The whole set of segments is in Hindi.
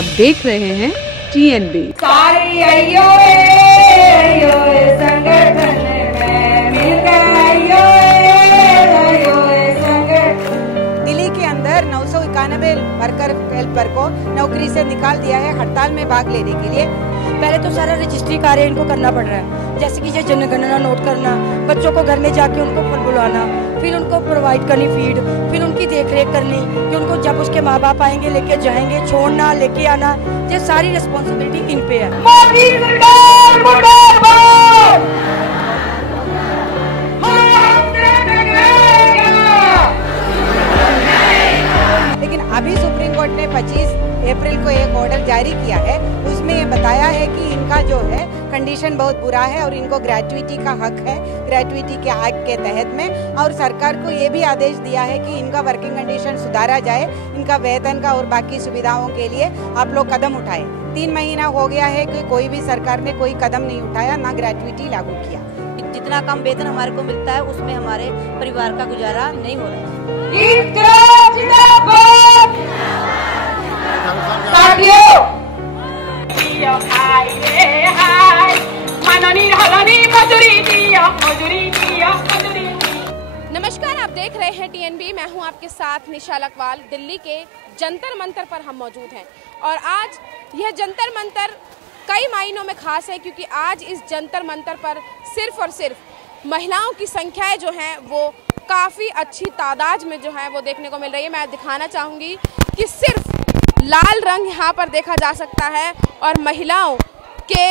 आप देख रहे हैं TNB। दिल्ली के अंदर 991 वर्कर हेल्पर को नौकरी से निकाल दिया है हड़ताल में भाग लेने के लिए। पहले तो सारा रजिस्ट्री कार्य इनको करना पड़ रहा है, जैसे कि जनगणना नोट करना, बच्चों को घर में जाके उनको बुलाना, फिर उनको प्रोवाइड करनी फीड, फिर उनकी देखरेख करनी कि उनको जब उसके माँ बाप आएंगे लेके जाएंगे, छोड़ना लेके आना, ये सारी रिस्पॉन्सिबिलिटी इन पे है। लेकिन अभी सुप्रीम कोर्ट ने 25 अप्रैल को एक ऑर्डर जारी किया है, उसमें ये बताया है कि इनका जो है कंडीशन बहुत बुरा है और इनको ग्रेजुइटी का हक है, ग्रेजुइटी के एक्ट के तहत में। और सरकार को ये भी आदेश दिया है कि इनका वर्किंग कंडीशन सुधारा जाए, इनका वेतन का और बाकी सुविधाओं के लिए आप लोग कदम उठाएं। 3 महीना हो गया है कि कोई भी सरकार ने कोई कदम नहीं उठाया, ना ग्रेजुइटी लागू किया। जितना कम वेतन हमारे को मिलता है उसमें हमारे परिवार का गुजारा नहीं हो रहा है। नमस्कार, आप देख रहे हैं TNB। मैं हूं आपके साथ निशा लकवाल। दिल्ली के जंतर मंतर पर हम मौजूद हैं और आज यह जंतर मंतर कई मायनों में खास है, क्योंकि आज इस जंतर मंतर पर सिर्फ और सिर्फ महिलाओं की संख्याएं जो हैं वो काफ़ी अच्छी तादाद में जो है वो देखने को मिल रही है। मैं दिखाना चाहूँगी कि सिर्फ लाल रंग यहाँ पर देखा जा सकता है और महिलाओं के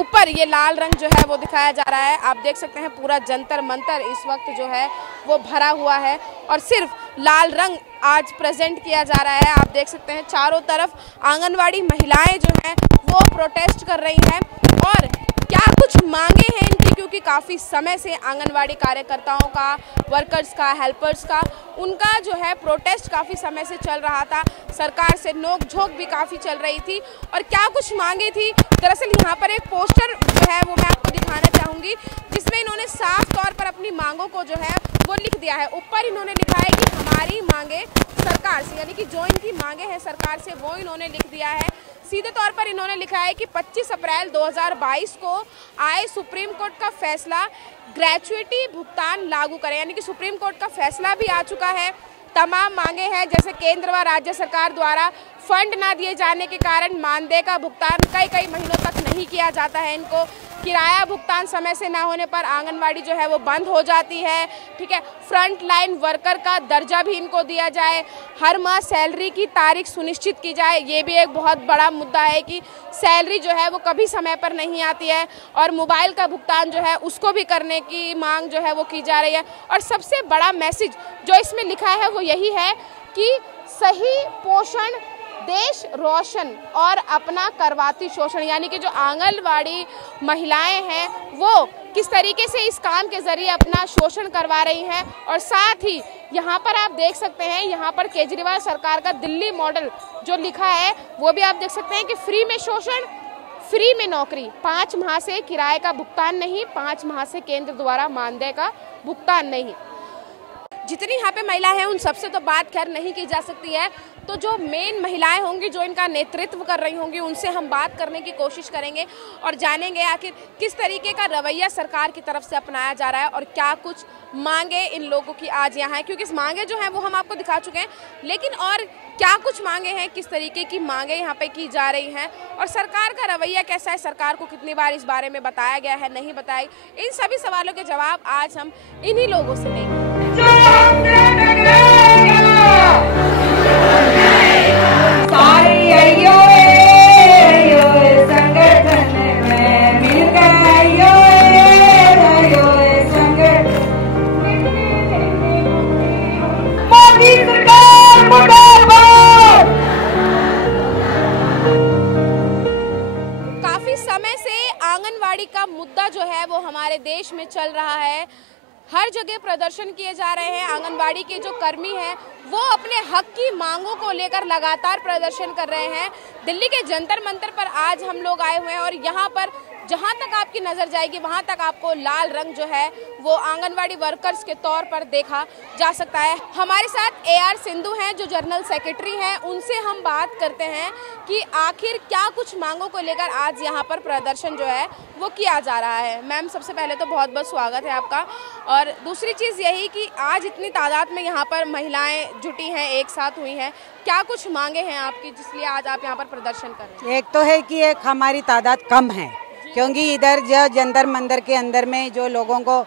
ऊपर ये लाल रंग जो है वो दिखाया जा रहा है। आप देख सकते हैं पूरा जंतर मंतर इस वक्त जो है वो भरा हुआ है और सिर्फ लाल रंग आज प्रेजेंट किया जा रहा है। आप देख सकते हैं चारों तरफ आंगनवाड़ी महिलाएं जो हैं वो प्रोटेस्ट कर रही हैं और क्या कुछ मांगे हैं इनकी, क्योंकि काफ़ी समय से आंगनवाड़ी कार्यकर्ताओं का, वर्कर्स का, हेल्पर्स का, उनका जो है प्रोटेस्ट काफ़ी समय से चल रहा था। सरकार से नोक-झोंक भी काफ़ी चल रही थी और क्या कुछ मांगे थी। दरअसल यहाँ पर एक पोस्टर जो है वो मैं आपको दिखाना चाहूँगी, जिसमें इन्होंने साफ तौर पर अपनी मांगों को जो है वो लिख दिया है। ऊपर इन्होंने लिखा है कि हमारी मांगे सरकार से, यानी कि जो इनकी मांगे हैं सरकार से वो इन्होंने लिख दिया है। सीधे तौर पर इन्होंने लिखा है कि 25 अप्रैल 2022 को आए सुप्रीम कोर्ट का फैसला, ग्रेजुइटी भुगतान लागू करें, यानी कि सुप्रीम कोर्ट का फैसला भी आ चुका है। तमाम मांगे हैं, जैसे केंद्र व राज्य सरकार द्वारा फंड ना दिए जाने के कारण मानदेय का भुगतान कई महीनों तक नहीं किया जाता है इनको। किराया भुगतान समय से ना होने पर आंगनवाड़ी जो है वो बंद हो जाती है। ठीक है, फ्रंट लाइन वर्कर का दर्जा भी इनको दिया जाए। हर माह सैलरी की तारीख सुनिश्चित की जाए, ये भी एक बहुत बड़ा मुद्दा है कि सैलरी जो है वो कभी समय पर नहीं आती है। और मोबाइल का भुगतान जो है उसको भी करने की मांग जो है वो की जा रही है। और सबसे बड़ा मैसेज जो इसमें लिखा है वो यही है कि सही पोषण देश रोशन और अपना करवाती शोषण, यानी कि जो आंगनवाड़ी महिलाएं हैं वो किस तरीके से इस काम के जरिए अपना शोषण करवा रही हैं। और साथ ही यहाँ पर आप देख सकते हैं, यहाँ पर केजरीवाल सरकार का दिल्ली मॉडल जो लिखा है वो भी आप देख सकते हैं कि फ्री में शोषण, फ्री में नौकरी, 5 माह से किराए का भुगतान नहीं, 5 माह से केंद्र द्वारा मानदेय का भुगतान नहीं। जितनी यहाँ पे महिला हैं उन सबसे तो बात खैर नहीं की जा सकती है, तो जो मेन महिलाएं होंगी जो इनका नेतृत्व कर रही होंगी उनसे हम बात करने की कोशिश करेंगे और जानेंगे आखिर किस तरीके का रवैया सरकार की तरफ से अपनाया जा रहा है और क्या कुछ मांगे इन लोगों की आज यहाँ है। क्योंकि इस मांगे जो हैं वो हम आपको दिखा चुके हैं, लेकिन और क्या कुछ मांगे हैं, किस तरीके की मांगे यहाँ पे की जा रही हैं और सरकार का रवैया कैसा है, सरकार को कितनी बार इस बारे में बताया गया है, नहीं बताया, इन सभी सवालों के जवाब आज हम इन्हीं लोगों से लेंगे। काफी समय से आंगनवाड़ी का मुद्दा जो है वो हमारे देश में चल रहा है। हर जगह प्रदर्शन किए जा रहे हैं। आंगनबाड़ी के जो कर्मी हैं वो अपने हक की मांगों को लेकर लगातार प्रदर्शन कर रहे हैं। दिल्ली के जंतर मंतर पर आज हम लोग आए हुए हैं और यहाँ पर जहां तक आपकी नजर जाएगी वहां तक आपको लाल रंग जो है वो आंगनवाड़ी वर्कर्स के तौर पर देखा जा सकता है। हमारे साथ AR सिंधु हैं जो जनरल सेक्रेटरी हैं, उनसे हम बात करते हैं कि आखिर क्या कुछ मांगों को लेकर आज यहाँ पर प्रदर्शन जो है वो किया जा रहा है। मैम, सबसे पहले तो बहुत बहुत स्वागत है आपका, और दूसरी चीज़ यही कि आज इतनी तादाद में यहाँ पर महिलाएं जुटी हैं, एक साथ हुई हैं, क्या कुछ मांगे हैं आपकी जिसलिए आज आप यहाँ पर प्रदर्शन कर रहे हैं? एक तो है कि एक हमारी तादाद कम है, क्योंकि इधर जो जंतर मंतर के अंदर में जो लोगों को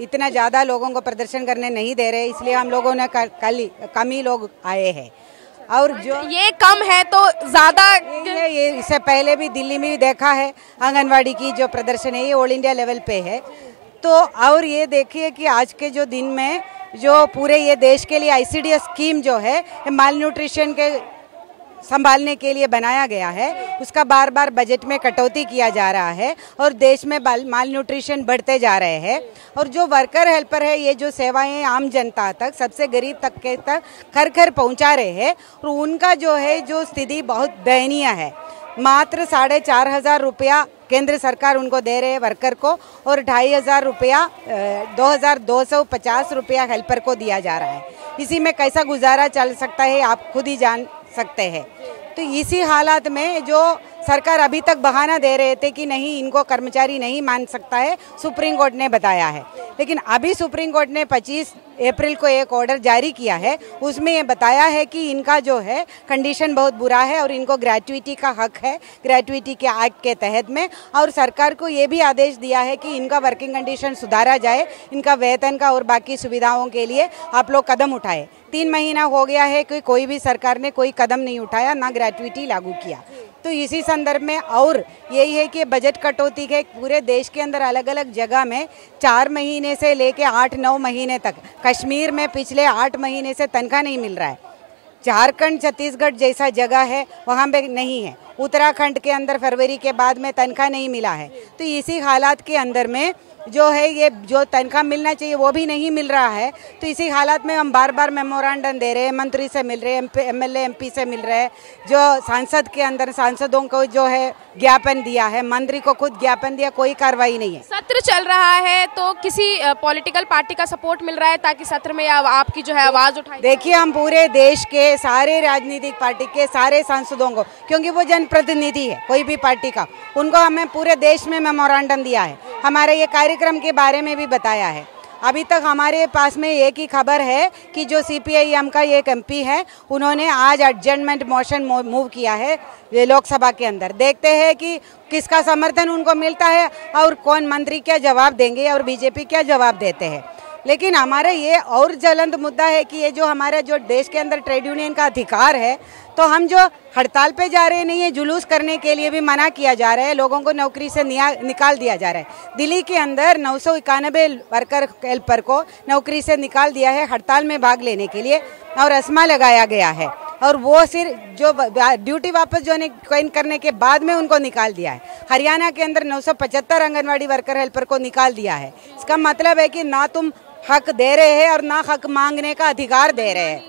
इतना ज़्यादा लोगों को प्रदर्शन करने नहीं दे रहे, इसलिए हम लोगों ने कम ही लोग आए हैं। और जो ये कम है तो ज़्यादा ये इससे पहले भी दिल्ली में भी देखा है, आंगनवाड़ी की जो प्रदर्शन है ये ऑल इंडिया लेवल पे है। तो और ये देखिए कि आज के जो दिन में जो पूरे ये देश के लिए ICDS स्कीम जो है माल न्यूट्रिशन के संभालने के लिए बनाया गया है, उसका बार बार बजट में कटौती किया जा रहा है और देश में माल न्यूट्रिशन बढ़ते जा रहे हैं। और जो वर्कर हेल्पर है, ये जो सेवाएं आम जनता तक, सबसे गरीब तबके तक घर घर पहुंचा रहे हैं, और उनका जो है जो स्थिति बहुत दयनीय है। मात्र 4,500 रुपया केंद्र सरकार उनको दे रहे हैं वर्कर को, और 2,500 रुपया 2,250 रुपया हेल्पर को दिया जा रहा है। इसी में कैसा गुजारा चल सकता है आप खुद ही जान सकते हैं। तो इसी हालात में जो सरकार अभी तक बहाना दे रहे थे कि नहीं, इनको कर्मचारी नहीं मान सकता है, सुप्रीम कोर्ट ने बताया है, लेकिन अभी सुप्रीम कोर्ट ने 25 अप्रैल को एक ऑर्डर जारी किया है, उसमें ये बताया है कि इनका जो है कंडीशन बहुत बुरा है और इनको ग्रेजुइटी का हक है, ग्रेजुइटी के एक्ट के तहत में। और सरकार को ये भी आदेश दिया है कि इनका वर्किंग कंडीशन सुधारा जाए, इनका वेतन का और बाकी सुविधाओं के लिए आप लोग कदम उठाए। 3 महीना हो गया है कि कोई भी सरकार ने कोई कदम नहीं उठाया, ना ग्रेजुइटी लागू किया। तो इसी संदर्भ में और यही है कि बजट कटौती के पूरे देश के अंदर अलग अलग जगह में 4 महीने से लेके 8-9 महीने तक, कश्मीर में पिछले 8 महीने से तनख्वाह नहीं मिल रहा है। झारखंड, छत्तीसगढ़ जैसा जगह है वहाँ पे नहीं है। उत्तराखंड के अंदर फरवरी के बाद में तनख्वाह नहीं मिला है। तो इसी हालात के अंदर में जो है ये जो तनख्वाह मिलना चाहिए वो भी नहीं मिल रहा है। तो इसी हालात में हम बार बार मेमोरेंडम दे रहे हैं, मंत्री से मिल रहे हैं, MLA MP से मिल रहे हैं, जो सांसद के अंदर सांसदों को जो है ज्ञापन दिया है, मंत्री को खुद ज्ञापन दिया, कोई कार्रवाई नहीं है। सत्र चल रहा है तो किसी पॉलिटिकल पार्टी का सपोर्ट मिल रहा है ताकि सत्र में आपकी जो है आवाज उठाई? देखिए, हम पूरे देश के सारे राजनीतिक पार्टी के सारे सांसदों को, क्योंकि वो जनप्रतिनिधि है कोई भी पार्टी का, उनको हमें पूरे देश में मेमोरेंडम दिया है, हमारे ये कार्यक्रम के बारे में भी बताया है। अभी तक हमारे पास में एक ही खबर है कि जो CPIM का एक MP है, उन्होंने आज एडजर्नमेंट मोशन मूव किया है लोकसभा के अंदर। देखते हैं कि किसका समर्थन उनको मिलता है और कौन मंत्री क्या जवाब देंगे और BJP क्या जवाब देते हैं। लेकिन हमारा ये और ज्वलंत मुद्दा है कि ये जो हमारा जो देश के अंदर ट्रेड यूनियन का अधिकार है, तो हम जो हड़ताल पे जा रहे नहीं है, जुलूस करने के लिए भी मना किया जा रहा है, लोगों को नौकरी से निकाल दिया जा रहा है। दिल्ली के अंदर 991 वर्कर हेल्पर को नौकरी से निकाल दिया है हड़ताल में भाग लेने के लिए, और अस्मा लगाया गया है, और वो सिर्फ जो ड्यूटी वापस ज्वाइन करने के बाद में उनको निकाल दिया है। हरियाणा के अंदर 975 आंगनवाड़ी वर्कर हेल्पर को निकाल दिया है। इसका मतलब है कि ना तुम हक दे रहे हैं और ना हक मांगने का अधिकार दे रहे हैं,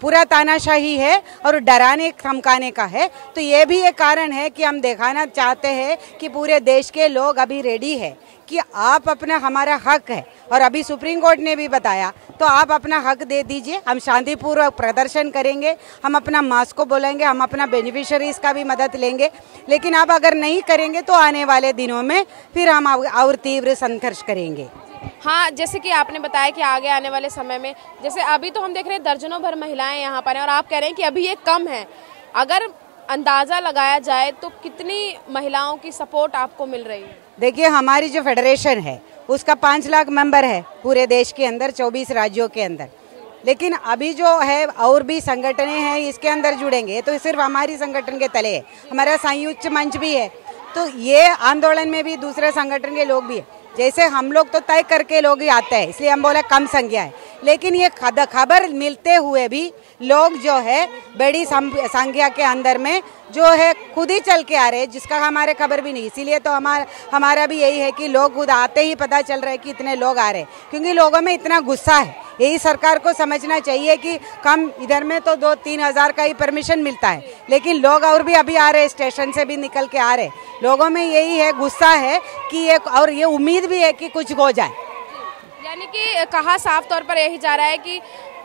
पूरा तानाशाही है और डराने धमकाने का है। तो ये भी एक कारण है कि हम दिखाना चाहते हैं कि पूरे देश के लोग अभी रेडी है कि आप अपना, हमारा हक है, और अभी सुप्रीम कोर्ट ने भी बताया, तो आप अपना हक दे दीजिए। हम शांतिपूर्वक प्रदर्शन करेंगे, हम अपना मास्क को बोलेंगे, हम अपना बेनिफिशियरीज का भी मदद लेंगे, लेकिन आप अगर नहीं करेंगे तो आने वाले दिनों में फिर हम और तीव्र संघर्ष करेंगे। हाँ, जैसे कि आपने बताया कि आगे आने वाले समय में, जैसे अभी तो हम देख रहे हैं दर्जनों भर महिलाएं यहाँ पर हैं, और आप कह रहे हैं कि अभी ये कम है। अगर अंदाज़ा लगाया जाए तो कितनी महिलाओं की सपोर्ट आपको मिल रही है? देखिए, हमारी जो फेडरेशन है उसका 5 लाख मेंबर है पूरे देश के अंदर, 24 राज्यों के अंदर। लेकिन अभी जो है और भी संगठनें हैं इसके अंदर जुड़ेंगे, तो सिर्फ हमारी संगठन के तले है, हमारा संयुक्त मंच भी है। तो ये आंदोलन में भी दूसरे संगठन के लोग भी है। जैसे हम लोग तो तय करके लोग ही आते हैं, इसलिए हम बोले कम संख्या है, लेकिन ये खबर मिलते हुए भी लोग जो है बड़ी संख्या के अंदर में जो है खुद ही चल के आ रहे हैं, जिसका हमारे खबर भी नहीं। इसीलिए तो हमारा भी यही है कि लोग खुद आते ही पता चल रहा है कि इतने लोग आ रहे हैं, क्योंकि लोगों में इतना गुस्सा है। यही सरकार को समझना चाहिए कि कम इधर में तो 2-3 हज़ार का ही परमिशन मिलता है, लेकिन लोग और भी अभी आ रहे हैं, स्टेशन से भी निकल के आ रहे। लोगों में यही है, गुस्सा है कि ये, और ये उम्मीद भी है कि कुछ हो जाए। यानी कि कहा साफ तौर पर यही जा रहा है कि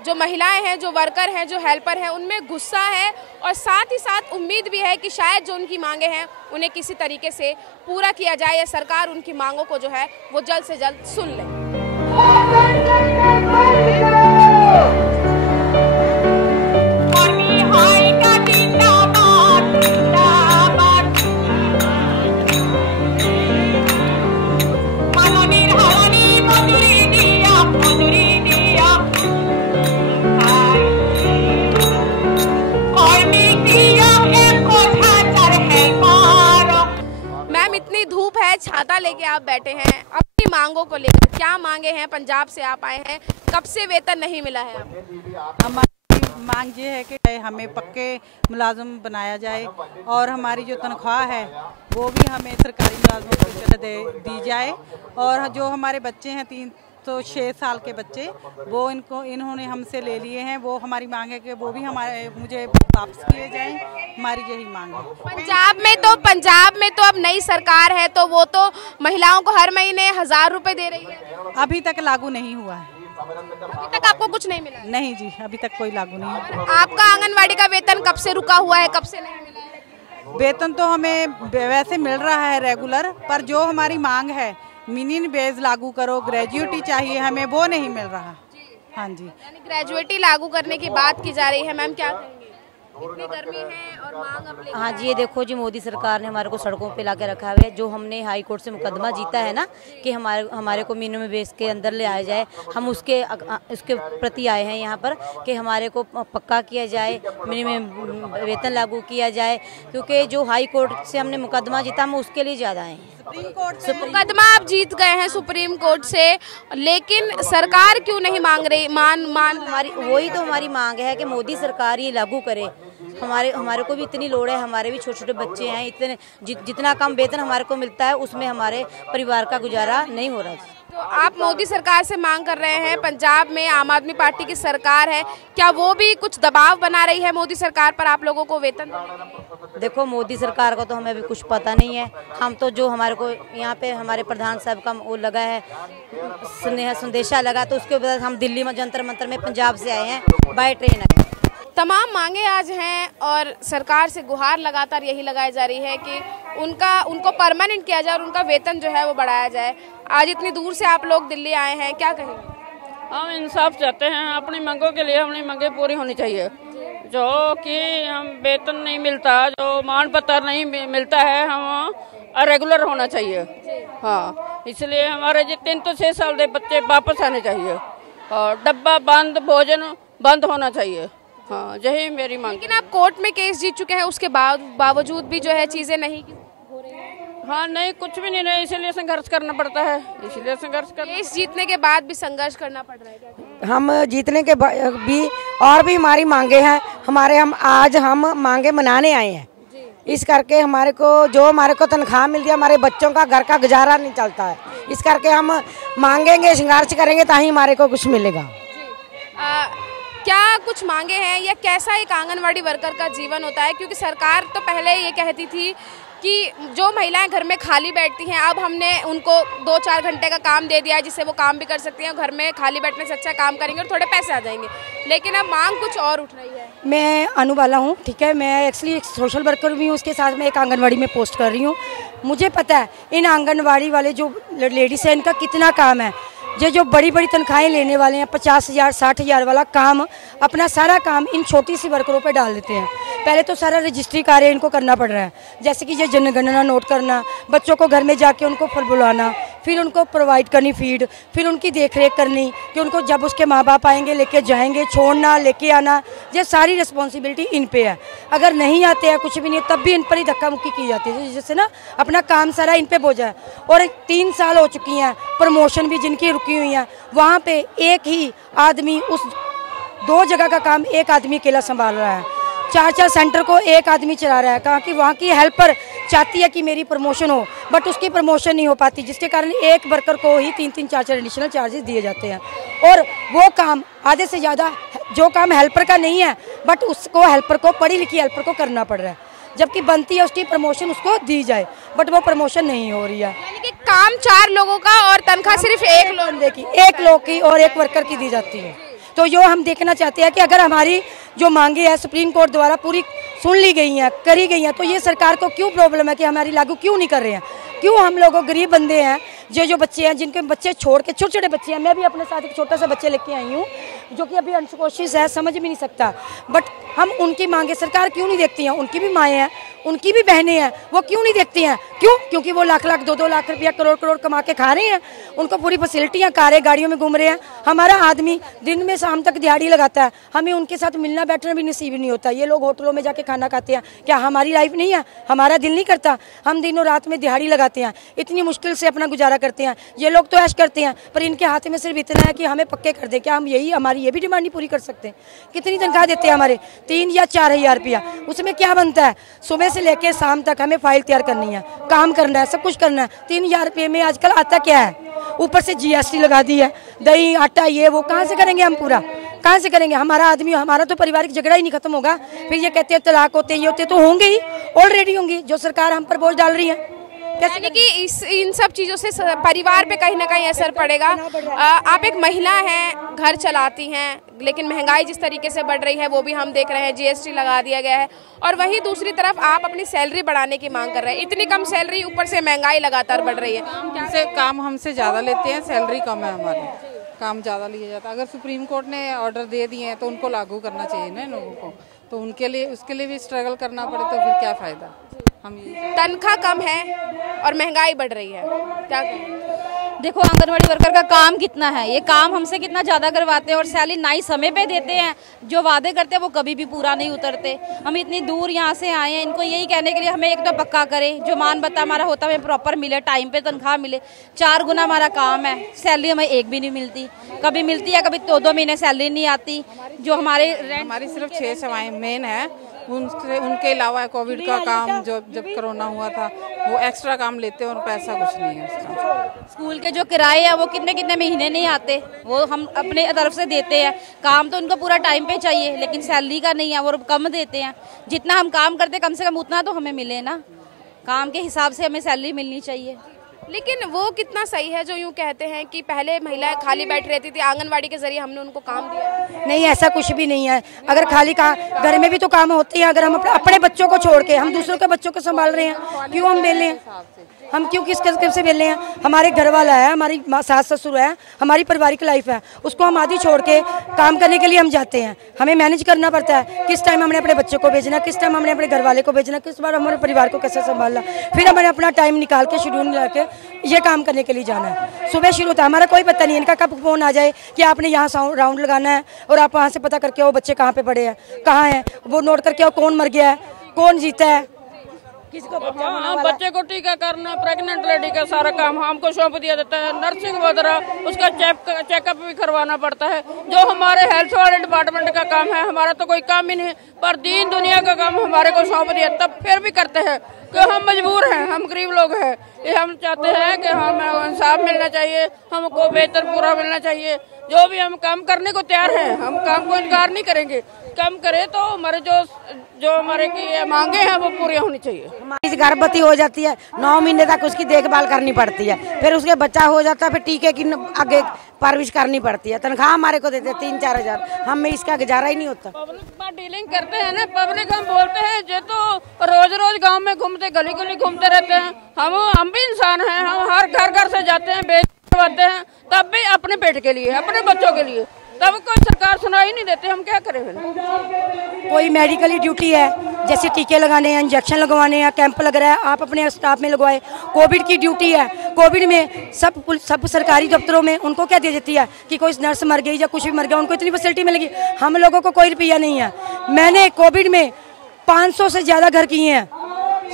जो महिलाएं हैं, जो वर्कर हैं, जो हेल्पर हैं, उनमें गुस्सा है और साथ ही साथ उम्मीद भी है कि शायद जो उनकी मांगे हैं उन्हें किसी तरीके से पूरा किया जाए या सरकार उनकी मांगों को जो है वो जल्द से जल्द सुन ले। धूप है, छाता लेके आप बैठे हैं, अपनी मांगों को लेकर क्या मांगे हैं? पंजाब से आप आए हैं, कब से वेतन नहीं मिला है आपको? हमारी मांग ये है कि हमें पक्के मुलाजिम बनाया जाए और हमारी जो तनख्वाह है वो भी हमें सरकारी मुलाजमों की तरह दी जाए। और जो हमारे बच्चे हैं 3 तो 6 साल के बच्चे, वो इन्होंने हमसे ले लिए हैं, वो हमारी मांग है कि वो भी मुझे वापस किए जाएं। हमारी यही मांग है। पंजाब में तो अब नई सरकार है, तो वो तो महिलाओं को हर महीने 1000 रुपए दे रही है। अभी तक लागू नहीं हुआ है। अभी तक आपको कुछ नहीं मिला? नहीं जी, अभी तक कोई लागू नहीं हुआ। आपका आंगनवाड़ी का वेतन कब से रुका हुआ है, कब से नहीं मिला है? वेतन तो हमें वैसे मिल रहा है रेगुलर, पर जो हमारी मांग है मिनिमम वेज लागू करो, ग्रेजुएटी चाहिए हमें, वो नहीं मिल रहा। हाँ जी, यानी ग्रेजुएटी लागू करने की बात की जा रही है। मैम क्या कहेंगे, इतनी गर्मी है और मांग अब लेकर? हाँ जी, ये देखो जी, मोदी सरकार ने हमारे को सड़कों पे लाके रखा हुआ है। जो हमने हाई कोर्ट से मुकदमा जीता है ना कि हमारे को मिनिमम वेज के अंदर ले आया जाए, हम उसके प्रति आए हैं यहाँ पर कि हमारे को पक्का किया जाए, मिनिमम वेतन लागू किया जाए, क्योंकि जो हाई कोर्ट से हमने मुकदमा जीता हम उसके लिए ज़्यादा आए हैं। मुकदमा आप जीत गए हैं सुप्रीम कोर्ट से, लेकिन सरकार क्यों नहीं मांग रही? हमारी वही तो हमारी मांग है कि मोदी सरकार ये लागू करे। हमारे को भी इतनी लोड़ है, हमारे भी छोटे छोटे बच्चे हैं, इतने जितना कम वेतन हमारे को मिलता है उसमें हमारे परिवार का गुजारा नहीं हो रहा है। तो आप मोदी सरकार से मांग कर रहे हैं, पंजाब में आम आदमी पार्टी की सरकार है, क्या वो भी कुछ दबाव बना रही है मोदी सरकार पर आप लोगों को वेतन? देखो, मोदी सरकार का तो हमें अभी कुछ पता नहीं है। हम तो जो हमारे को यहाँ पे हमारे प्रधान साहब का वो लगा है, संदेशा लगा, तो उसके बाद हम दिल्ली में जंतर मंतर में पंजाब से आए हैं, बाय ट्रेन आए। तमाम मांगे आज हैं और सरकार से गुहार लगातार यही लगाई जा रही है कि उनको परमानेंट किया जाए और उनका वेतन जो है वो बढ़ाया जाए। आज इतनी दूर से आप लोग दिल्ली आए हैं, क्या कहेंगे? हम इंसाफ चाहते हैं, अपनी मांगों के लिए अपनी मांगे पूरी होनी चाहिए। जो कि हम वेतन नहीं मिलता, जो मान पत्र नहीं मिलता है, हम रेगुलर होना चाहिए। हाँ, इसलिए हमारे जो 3 तो 6 साल के बच्चे वापस आने चाहिए और डब्बा बंद, भोजन बंद होना चाहिए। हाँ, यही मेरी मांग। लेकिन आप कोर्ट में केस जीत चुके हैं, उसके बावजूद भी जो है चीजें नहीं हो रही हैं। हाँ, नहीं, कुछ भी नहीं रहा, इसीलिए संघर्ष करना पड़ता है। इसीलिए संघर्ष कर, केस जीतने के बाद भी संघर्ष करना पड़ रहा है। हम जीतने के भी और भी हमारी मांगे हैं, आज हम मांगे मनाने आए हैं। इस करके हमारे को तनख्वाह मिल रही है, हमारे बच्चों का घर का गुजारा नहीं चलता है। इस करके हम मांगेंगे, संघर्ष करेंगे, ताकि हमारे को कुछ मिलेगा। क्या कुछ मांगे हैं या कैसा एक आंगनवाड़ी वर्कर का जीवन होता है? क्योंकि सरकार तो पहले ये कहती थी कि जो महिलाएं घर में खाली बैठती हैं, अब हमने उनको 2-4 घंटे का काम दे दिया है जिससे वो काम भी कर सकती हैं, घर में खाली बैठने से अच्छा काम करेंगे और थोड़े पैसे आ जाएंगे। लेकिन अब मांग कुछ और उठ रही है। मैं अनु बाला हूँ, ठीक है, मैं एक्चुअली एक सोशल वर्कर भी हूँ, उसके साथ मैं एक आंगनवाड़ी में पोस्ट कर रही हूँ। मुझे पता है इन आंगनवाड़ी वाले जो लेडीज़ हैं इनका कितना काम है। जो बड़ी बड़ी तनख्वाहें लेने वाले हैं, 50,000 60,000 वाला काम, अपना सारा काम इन छोटी सी वर्करों पे डाल देते हैं। पहले तो सारा रजिस्ट्री कार्य इनको करना पड़ रहा है, जैसे कि ये जनगणना नोट करना, बच्चों को घर में जाके उनको फल बुलाना, फिर उनको प्रोवाइड करनी फीड, फिर उनकी देखरेख करनी कि उनको जब उसके माँ बाप आएंगे लेके जाएंगे, छोड़ना, लेके आना, ये सारी रिस्पॉन्सिबिलिटी इन पे है। अगर नहीं आते हैं, कुछ भी नहीं, तब भी इन पर ही धक्का मुक्की की जाती है, जिससे ना अपना काम सारा इन पे बोझा है। और 3 साल हो चुकी हैं, प्रमोशन भी जिनकी रुकी हुई हैं, वहाँ पे एक ही आदमी उस 2 जगह का काम एक आदमी अकेला संभाल रहा है। 4 सेंटर को एक आदमी चला रहा है। कहा कि वहाँ की हेल्पर चाहती है कि मेरी प्रमोशन हो, बट उसकी प्रमोशन नहीं हो पाती, जिसके कारण एक वर्कर को ही 3-3 4-4 एडिशनल चार्जेस दिए जाते हैं। और वो काम आधे से ज़्यादा जो काम हेल्पर का नहीं है, बट उसको हेल्पर को, पढ़ी लिखी हेल्पर को करना पड़ रहा है, जबकि बनती है उसकी प्रमोशन उसको दी जाए, बट वो प्रमोशन नहीं हो रही है। यानी कि काम 4 लोगों का और तनख्वाह सिर्फ एक लोग की और एक वर्कर की दी जाती है। तो जो हम देखना चाहते हैं कि अगर हमारी जो मांगे हैं सुप्रीम कोर्ट द्वारा पूरी सुन ली गई हैं, करी गई हैं, तो ये सरकार को क्यों प्रॉब्लम है कि हमारी लागू क्यों नहीं कर रहे हैं? क्यों हम लोगों गरीब बंदे हैं, जो बच्चे हैं, जिनके बच्चे छोड़ के, छोटे छोटे बच्चे हैं, मैं भी अपने साथ एक छोटा सा बच्चे लेके आई हूँ जो कि अभी अंशकोशिश है, समझ भी नहीं सकता, बट हम उनकी मांगे सरकार क्यों नहीं देखती हैं? उनकी भी माएँ हैं, उनकी भी बहनें हैं, वो क्यों नहीं देखती हैं? क्यों? क्योंकि वो लाख 2-2 लाख रुपया, करोड़ कमा के खा रहे हैं, उनको पूरी फैसिलिटियाँ, कारें गाड़ियों में घूम रहे हैं। हमारा आदमी दिन में शाम तक दिहाड़ी लगाता है, हमें उनके साथ मिलना बैठना भी नसीब नहीं होता। ये लोग होटलों में जाके खाना खाते हैं, क्या हमारी लाइफ नहीं है? हमारा दिल नहीं करता? हम दिनों रात में दिहाड़ी लगाते हैं, इतनी मुश्किल से अपना गुजारा करते हैं। ये लोग तो ऐश करते हैं, पर इनके हाथ में सिर्फ इतना है कि हमें पक्के कर दे। क्या हम हमारी ये भी डिमांड नहीं पूरी कर सकते? कितनी तनख्वाह देते हैं हमारे? 3 या 4 हज़ार रुपया, उसमें क्या बनता है? सुबह से लेकर शाम तक हमें फाइल तैयार करनी है, काम करना है, सब कुछ करना है। 3 हज़ार रुपये में आजकल आता क्या है? ऊपर से GST लगा दी है, दही आटा ये वो, कहाँ से करेंगे हम? पूरा कहाँ से करेंगे? हमारा आदमी, हमारा तो पारिवारिक झगड़ा ही नहीं खत्म होगा। फिर ये कहते हैं तलाक होते, ये होते, तो होंगे ही, ऑलरेडी होंगी, जो सरकार हम पर बोझ डाल रही है। यानी कि इन सब चीज़ों से परिवार पे कहीं ना कहीं असर पड़ेगा। आप एक महिला हैं, घर चलाती हैं, लेकिन महंगाई जिस तरीके से बढ़ रही है वो भी हम देख रहे हैं, GST लगा दिया गया है, और वहीं दूसरी तरफ आप अपनी सैलरी बढ़ाने की मांग कर रहे हैं। इतनी कम सैलरी, ऊपर से महंगाई लगातार बढ़ रही है। काम हमसे ज़्यादा लेते हैं, सैलरी कम है हमारी, काम ज़्यादा लिया जाता है। अगर सुप्रीम कोर्ट ने ऑर्डर दे दिए हैं तो उनको लागू करना चाहिए ना लोगों को, तो उनके लिए, उसके लिए भी स्ट्रगल करना पड़े तो फिर क्या फ़ायदा? तनख्वाह कम है और महंगाई बढ़ रही है, क्या करें? देखो आंगनवाड़ी वर्कर का काम कितना है, ये काम हमसे कितना ज़्यादा करवाते हैं और सैलरी ना ही समय पे देते हैं। जो वादे करते हैं वो कभी भी पूरा नहीं उतरते। हम इतनी दूर यहाँ से आए हैं इनको यही कहने के लिए हमें एक तो पक्का करें, जो मान बता हमारा होता है हमें प्रॉपर मिले, टाइम पे तनख्वाह मिले। 4 गुना हमारा काम है, सैलरी हमें एक भी नहीं मिलती, कभी मिलती है, कभी 2-2 महीने सैलरी नहीं आती। जो हमारी सिर्फ 6 सेवाएँ मेन है, उनके अलावा कोविड का काम, जो जब कोरोना हुआ था वो एक्स्ट्रा काम लेते हैं और पैसा कुछ नहीं है उसका। स्कूल के जो किराए हैं वो कितने महीने नहीं आते, वो हम अपने तरफ से देते हैं। काम तो उनको पूरा टाइम पे चाहिए, लेकिन सैलरी का नहीं है, वो कम देते हैं। जितना हम काम करते कम से कम उतना तो हमें मिले ना, काम के हिसाब से हमें सैलरी मिलनी चाहिए। लेकिन वो कितना सही है जो यूँ कहते हैं कि पहले महिलाएं खाली बैठ रहती थी, आंगनवाड़ी के जरिए हमने उनको काम दिया? नहीं, ऐसा कुछ भी नहीं है। अगर खाली घर में भी तो काम होते हैं। अगर हम अपने बच्चों को छोड़ के हम दूसरों के बच्चों को संभाल रहे हैं, क्यों हम बेले हैं? हम क्यों किस किस से बेले हैं? हमारे घर वाला है, हमारी सास ससुर है, हमारी पारिवारिक लाइफ है, उसको हम आधी छोड़ के काम करने के लिए हम जाते हैं। हमें मैनेज करना पड़ता है, किस टाइम हमने अपने बच्चों को भेजना, किस टाइम हमने अपने घर वाले को भेजना, किस बार हमारे परिवार को कैसे संभालना, फिर हमें अपना टाइम निकाल के शेड्यूल निकाल के ये काम करने के लिए जाना है। सुबह शुरू होता है, हमारा कोई पता नहीं इनका कब फ़ोन आ जाए कि आपने यहाँ राउंड लगाना है, और आप वहाँ से पता करके वो बच्चे कहाँ पे पड़े हैं, कहाँ हैं, वो नोट करके आओ कौन मर गया है, कौन जीता है, किसको बच्चे को टीका करना, प्रेग्नेंट लेडी का सारा काम हमको सौंप दिया जाता है। नर्सिंग वगैरह उसका चेकअप भी करवाना पड़ता है, जो हमारे हेल्थ वाले डिपार्टमेंट का काम है। हमारा तो कोई काम ही नहीं, पर दीन दुनिया का काम हमारे को सौंप दिया, तब फिर भी करते हैं कि हम मजबूर हैं, हम गरीब लोग हैं। ये हम चाहते हैं कि हमें इंसाफ मिलना चाहिए, हमको वेतन पूरा मिलना चाहिए। जो भी हम काम करने को तैयार हैं, हम काम को इनकार नहीं करेंगे। कम करे तो हमारे जो हमारे की मांगे हैं वो पूरी होनी चाहिए। हमारी गर्भवती हो जाती है, 9 महीने तक उसकी देखभाल करनी पड़ती है, फिर उसके बच्चा हो जाता है, फिर टीके की आगे परवरिश करनी पड़ती है। तनख्वाह हमारे को देते 3-4 हज़ार, हमें इसका गुजारा ही नहीं होता। पब्लिक पर डीलिंग करते हैं ना, पब्लिक हम बोलते हैं जो तो रोज गांव में घूमते, गली गली घूमते रहते हैं। हम भी इंसान हैं, हम हर घर से जाते हैं, बेचते हैं, तब भी अपने पेट के लिए, अपने बच्चों के लिए, तब कोई सरकार सुनाई नहीं देते। हम क्या करें? कोई मेडिकल ड्यूटी है, जैसे टीके लगाने हैं, इंजेक्शन लगवाने हैं, कैंप लग रहा है, आप अपने स्टाफ में लगवाए। कोविड की ड्यूटी है, कोविड में सब सरकारी दफ्तरों में उनको क्या दे देती है कि कोई नर्स मर गई या कुछ भी मर गया, उनको इतनी फैसिलिटी मिलेगी। हम लोगों को कोई रुपया नहीं है। मैंने कोविड में 500 से ज़्यादा घर किए हैं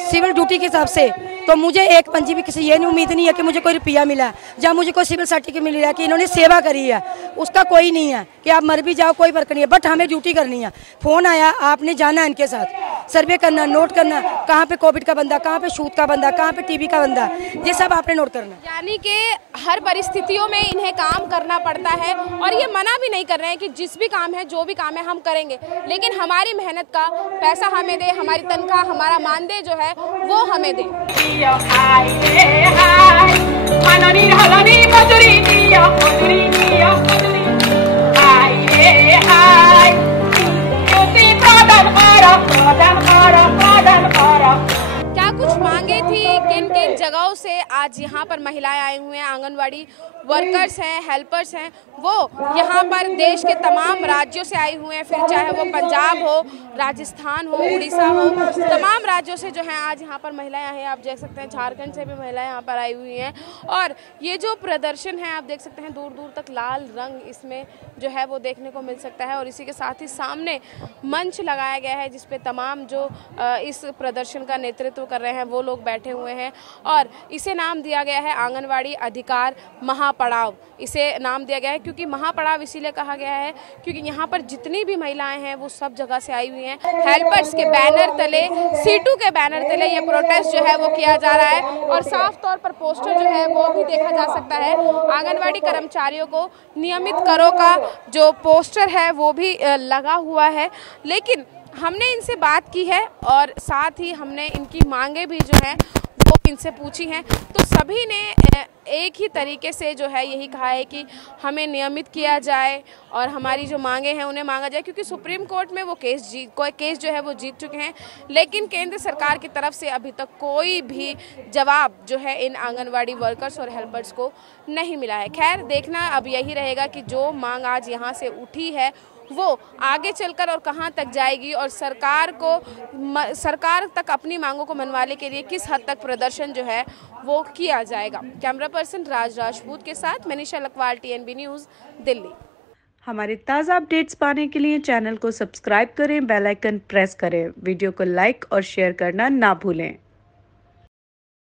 सिविल ड्यूटी के हिसाब से, तो मुझे एक पंजी भी किसी ये नहीं उम्मीद नहीं है कि मुझे कोई रुपया मिला या मुझे कोई सिविल सर्टिफिकेट मिल रहा है कि इन्होंने सेवा करी है, उसका कोई नहीं है कि आप मर भी जाओ कोई फर्क नहीं है, बट हमें ड्यूटी करनी है। फ़ोन आया, आपने जाना है इनके साथ, सर्वे करना, नोट करना, कहाँ पे कोविड का बंदा, कहाँ पे सूत का बंदा, कहाँ पे टीबी का बंदा, ये सब आपने नोट करना। यानी कि हर परिस्थितियों में इन्हें काम करना पड़ता है और ये मना भी नहीं कर रहे हैं कि जिस भी काम है, जो भी काम है हम करेंगे, लेकिन हमारी मेहनत का पैसा हमें दे, हमारी तनख्वाह, हमारा मानदेय जो है वो हमें दे। क्या कुछ मांगे थी, किन किन जगहों से आज यहाँ पर महिलाएं आई हुई हैं, आंगनवाड़ी वर्कर्स हैं, हेल्पर्स हैं, वो यहाँ पर देश के तमाम राज्यों से आई हुए हैं, फिर चाहे वो पंजाब हो, राजस्थान हो, उड़ीसा हो, तमाम राज्यों से जो है आज यहाँ पर महिलाएं आई हैं। आप देख सकते हैं झारखंड से भी महिलाएं यहाँ पर आई हुई हैं और ये जो प्रदर्शन है आप देख सकते हैं दूर दूर तक लाल रंग इसमें जो है वो देखने को मिल सकता है और इसी के साथ ही सामने मंच लगाया गया है जिसपे तमाम जो इस प्रदर्शन का नेतृत्व कर रहे हैं वो लोग बैठे हुए हैं और इसे नाम दिया गया है आंगनवाड़ी अधिकार महापड़ाव। इसे नाम दिया गया है क्योंकि महापड़ाव इसीलिए कहा गया है क्योंकि यहाँ पर जितनी भी महिलाएं हैं वो सब जगह से आई हुई हैं। हेल्पर्स के बैनर तले, सीटू के बैनर तले ये प्रोटेस्ट जो है वो किया जा रहा है और साफ तौर पर पोस्टर जो है वो भी देखा जा सकता है। आंगनवाड़ी कर्मचारियों को नियमित करो का जो पोस्टर है वो भी लगा हुआ है, लेकिन हमने इनसे बात की है और साथ ही हमने इनकी मांगे भी जो हैं वो इनसे पूछी हैं, तो सभी ने एक ही तरीके से जो है यही कहा है कि हमें नियमित किया जाए और हमारी जो मांगे हैं उन्हें मांगा जाए, क्योंकि सुप्रीम कोर्ट में वो केस जो है वो जीत चुके हैं, लेकिन केंद्र सरकार की तरफ से अभी तक कोई भी जवाब जो है इन आंगनवाड़ी वर्कर्स और हेल्पर्स को नहीं मिला है। खैर देखना अब यही रहेगा कि जो मांग आज यहाँ से उठी है वो आगे चलकर और कहां तक जाएगी और सरकार तक अपनी मांगों को मनवाने के लिए किस हद तक प्रदर्शन जो है वो किया जाएगा। कैमरा पर्सन राज राजपूत के साथ मैं निशा लकवाल, TNB न्यूज़, दिल्ली। हमारे ताज़ा अपडेट्स पाने के लिए चैनल को सब्सक्राइब करें, बेल आइकन प्रेस करें, वीडियो को लाइक और शेयर करना ना भूलें।